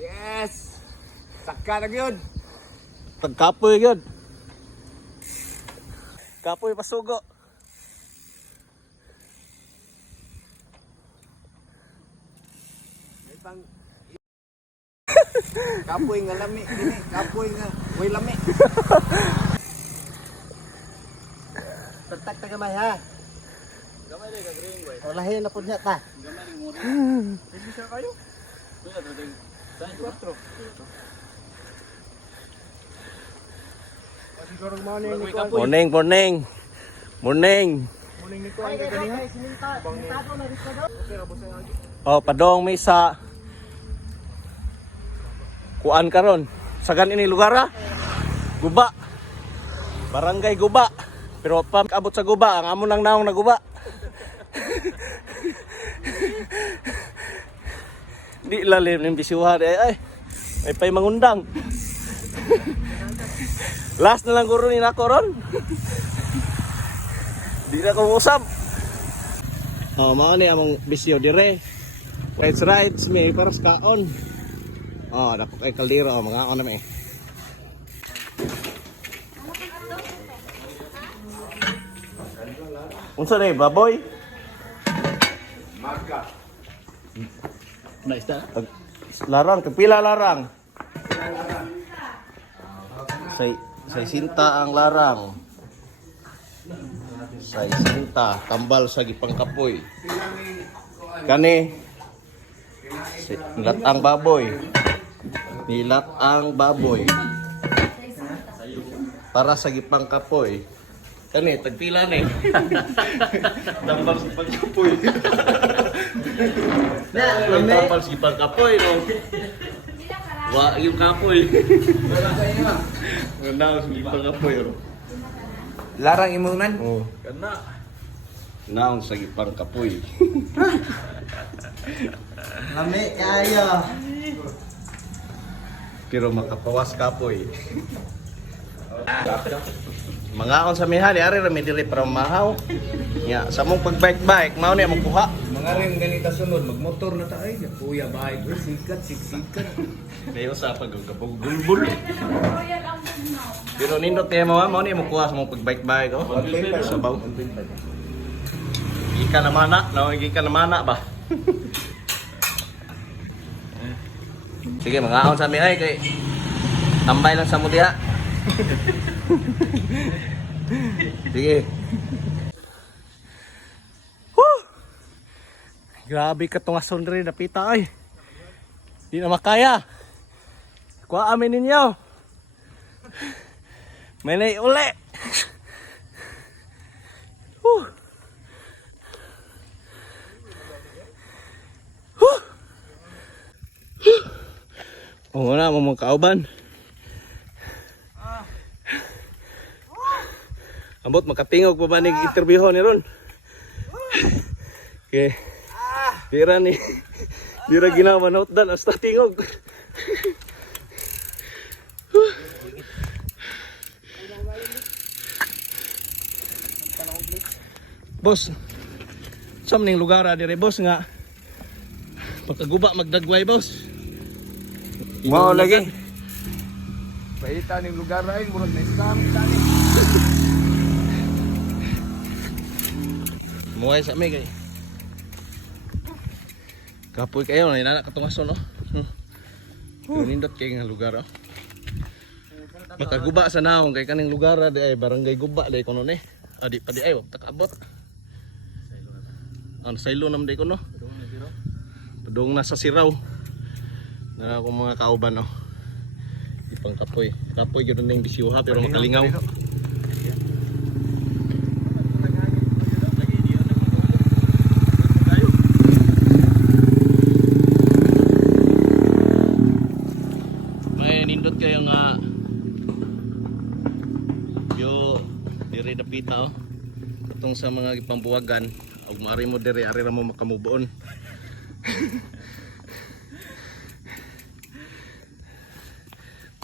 Yes! Saka na yun! Pagkapoy yun. Kapoy pasugo. May pang... Kapoy nga lami. Gini, kapoy nga. Way lami. Pertak ta gamay ha. Gamay rin ka green boy. O lahi na pud niya ta. Gamay rin mo rin. Hindi siya kayo? Wala ito din. Saan 4? Siguro morning ni Kuan. Morning, morning. Morning. Morning ni Kuan. Ay, sinintado na dito do. Okay, rabos na lagi. Oh, padong may sa kuan karon. Sagan ini lugar ha? Guba. Barangay Guba. Pero pa abot sa Guba, ang amo nang naong na Guba. Di lalim ng bisuhan ay. May pay mangundang. Last na lang guro ni nako ron. Di na ko usap. Oh, mao ni among bisyo dire. Rides may para sa kaon. Oh, dako kay kaldero mga on na may. Unsa na baboy? Marka. Nice ta. Larang, kapila larang. Say sinta ang larang. Say sinta, tambal sa gipang kapoy. Kani nilat ang baboy. Nilat ang baboy. Para sa gipang kapoy. Kani tagpila ni. Tambal sa gipang kapoy. Tambal sa gipang kapoy no. Wa yung kapoy. Wala sa inyo. Ganda sa gipang kapoy ro. Larang imunan. Oh, kana. Naon sa gipang kapoy. Lami kayo. Pero makapawas kapoy. Mga on sa mihan, ari ra mi diri para mahaw. Ya, sa mong pagbike-bike, mao ni among kuha. Mga rin ganita sunod, magmotor na tayo. Kuya, bahay ko, sikat, siksikan. Kayo sa pagkabulbul. Pero nindot kay mo ni among kuha sa mong pagbike-bike oh. Sabaw. Ika na mana, ika na mana ba? Sige, mga on sa mi ay kay tambay lang sa mo diha. Sige. Grabe ka tunga rin napita ay. Di na makaya. Kuha amin ninyo. May naiuli. Oo na, mga kauban. Ambot makatingog pa ba ning interview ni ron? Okay. Dira ni. Dira ginawa note dan hasta tingog. Boss. Sa maning lugar dire boss nga. Pagkaguba magdagway boss. Wow, lagi. Paita ning lugar na yun, murag na scam tani. Muay sa mig. Kapoy kayo na inana katungason no. Nindot kay nga lugar oh. Makaguba sa naong kay kaning lugar di ay barangay Guba di kono ni. Adi pa di ay wag takabot. Ang saylo nam di kono. Padung na sa Siraw. Na ako mga kauban oh. Ipang kapoy. Kapoy gyud ning bisiuha pero makalingaw. Nindot kayo nga yo diri dapita oh. Katong sa mga ipambuwagan ug maari mo diri ari ra mo makamubuon.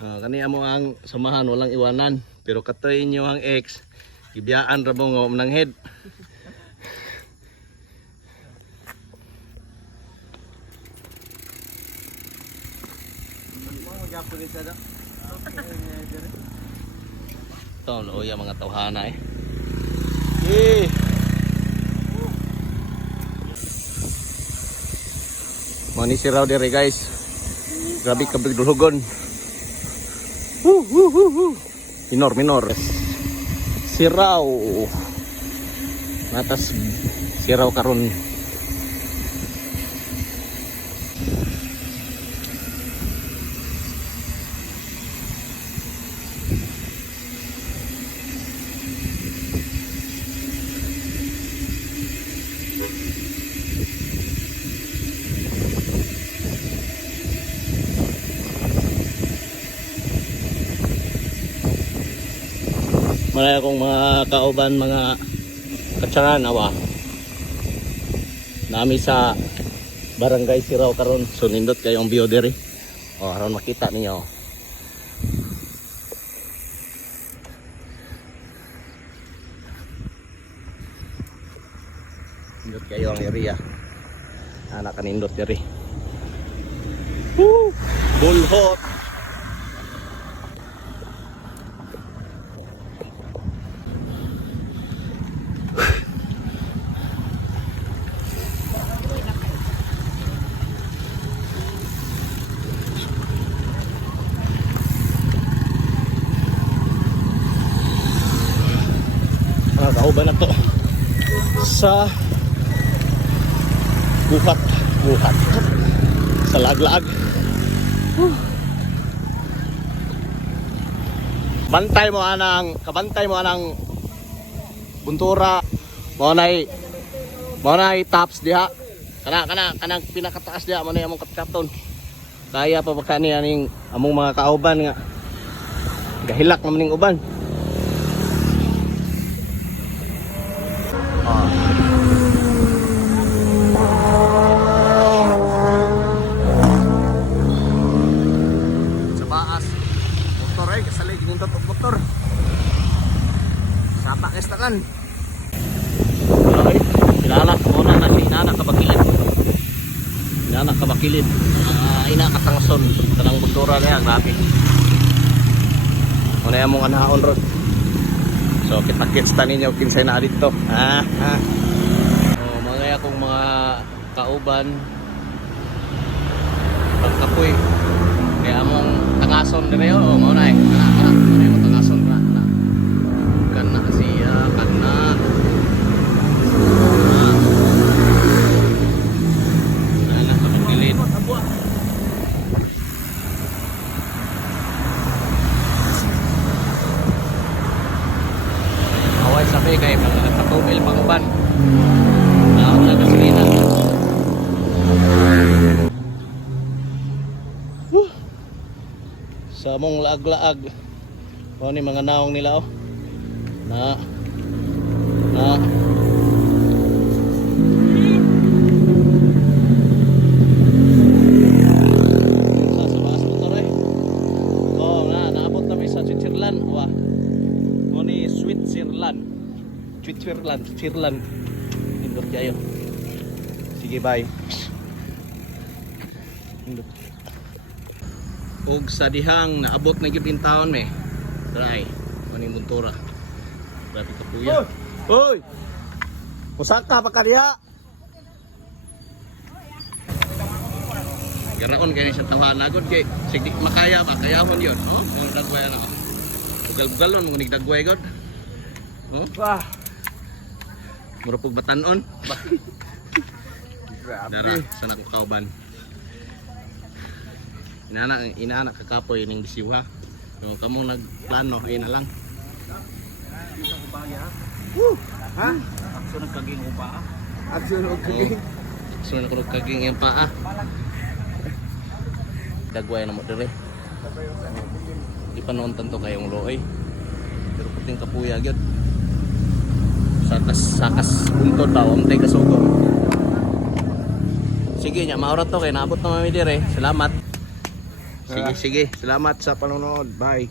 Kani amo ang samahan walang iwanan pero katoy inyo ang ex gibiyaan ra mo nga nang head. Ito, loya mga tawhana eh. Eh. Mani siraw dire guys. Grabe ka bigdulugon. Minor. Siraw. Natas siraw karon. Marami akong mga kauban, mga katsangan awa. Nami sa barangay Siraw karon. So nindot kayong view diri. O aron makita ninyo. Nindot kayo ang area. Anak kanindot diri. Woo! Bulhot. Kauban na to sa buhat sa laglag. Kabantay mo anang buntura mo nay tops diha kanang pinakataas diha mo nay among kapton. Kaya pa ba kani aning among mga kauban nga gahilak naman ning uban. Motor sapa kestakan ay ilalas muna na inana kabakilid ina katangson tanang buntura na yan grabe muna yung mga naon ron so kita-kits tanin yung kinsay na dito mga akong mga kauban pagkapoy kaya among tangason dire muna sabi kay mga katubil panguban naon na gasolina sa mong laag-laag o ni mga naong nila na sa baas motor naabot kami sa Switzerland o ni Switzerland indot kayo. Sige bye. Og sa dihang naabot na gyud in taon me. Try maning buntura. Grabe ka puya. Hoy. Musaka pa ka diha. Garaon kay sa tawanan gud kay sige makaya makayahon yon. Ang dagway na. Bugal-bugalon mo nig dagway gud. Wah. Mura pug batanon. Dara sana ko kauban. Inana kakapoy ning bisiw ha. So kamong nagplano ay na lang. Ha? Aksyon nagkaging upa. Aksyon nagkaging yung paa. Dagway na mo dire. Di pa noon tanto kayong looy. Pero puting kapuya gyud. Sakas buntod daw amtay kasugo. Sige nya maurat to kay naabot na mami dire. Salamat. Sige, salamat sa panonood. Bye.